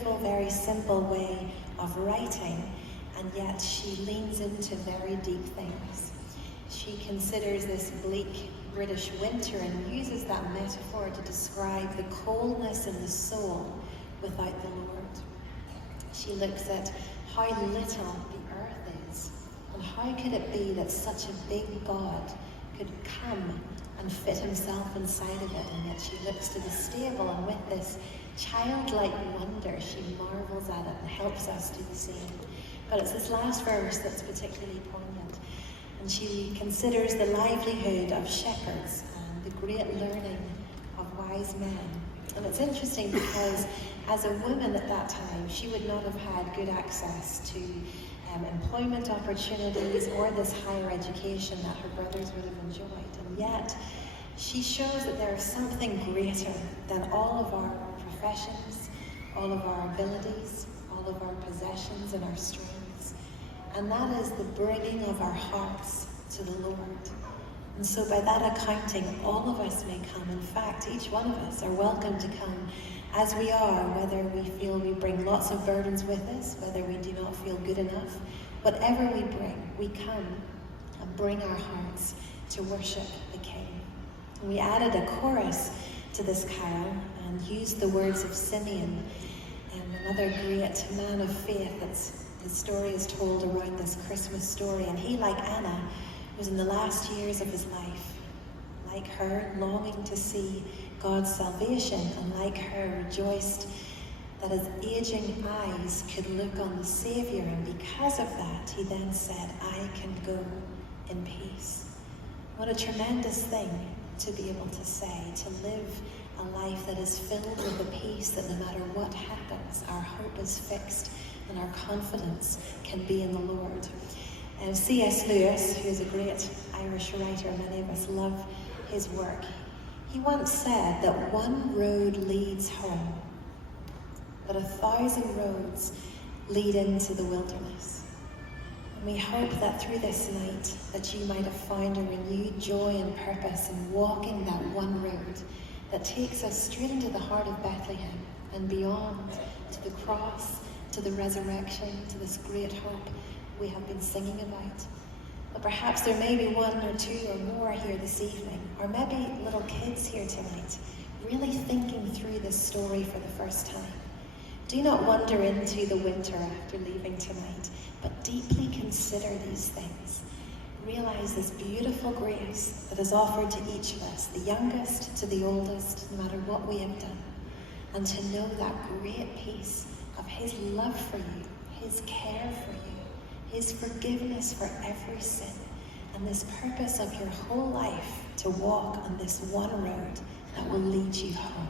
beautiful, very simple way of writing, and yet she leans into very deep things. She considers this bleak British winter and uses that metaphor to describe the coldness in the soul without the Lord. She looks at how little the earth is, and how could it be that such a big God could come and fit himself inside of it, and yet she looks to the stable, and with this childlike wonder she marvels at it and helps us do the same. But it's this last verse that's particularly poignant, and she considers the livelihood of shepherds and the great learning of wise men. And it's interesting because as a woman at that time, she would not have had good access to employment opportunities or this higher education that her brothers would have enjoyed. And yet, she shows that there is something greater than all of our professions, all of our abilities, all of our possessions and our strengths. And that is the bringing of our hearts to the Lord. And so by that accounting, all of us may come. In fact, each one of us are welcome to come as we are, whether we feel we bring lots of burdens with us, whether we do not feel good enough. Whatever we bring, we come and bring our hearts to worship the King. And we added a chorus to this carol and used the words of Simeon, another great man of faith. His story is told around this Christmas story, and he, like Anna, was in the last years of his life. Like her, longing to see God's salvation, and like her, rejoiced that his aging eyes could look on the Saviour, and because of that, he then said, I can go in peace. What a tremendous thing to be able to say, to live a life that is filled with a peace that no matter what happens, our hope is fixed and our confidence can be in the Lord. And C.S. Lewis, who's a great Irish writer, many of us love his work, he once said that one road leads home, but 1,000 roads lead into the wilderness. And we hope that through this night that you might have found a renewed joy and purpose in walking that one road that takes us straight into the heart of Bethlehem and beyond, to the cross, to the resurrection, to this great hope we have been singing about. But perhaps there may be one or two or more here this evening, or maybe little kids here tonight, really thinking through this story for the first time. Do not wander into the winter after leaving tonight, but deeply consider these things. Realize this beautiful grace that is offered to each of us, the youngest to the oldest, no matter what we have done, and to know that great peace of his love for you, his care for you, his forgiveness for every sin, and this purpose of your whole life to walk on this one road that will lead you home.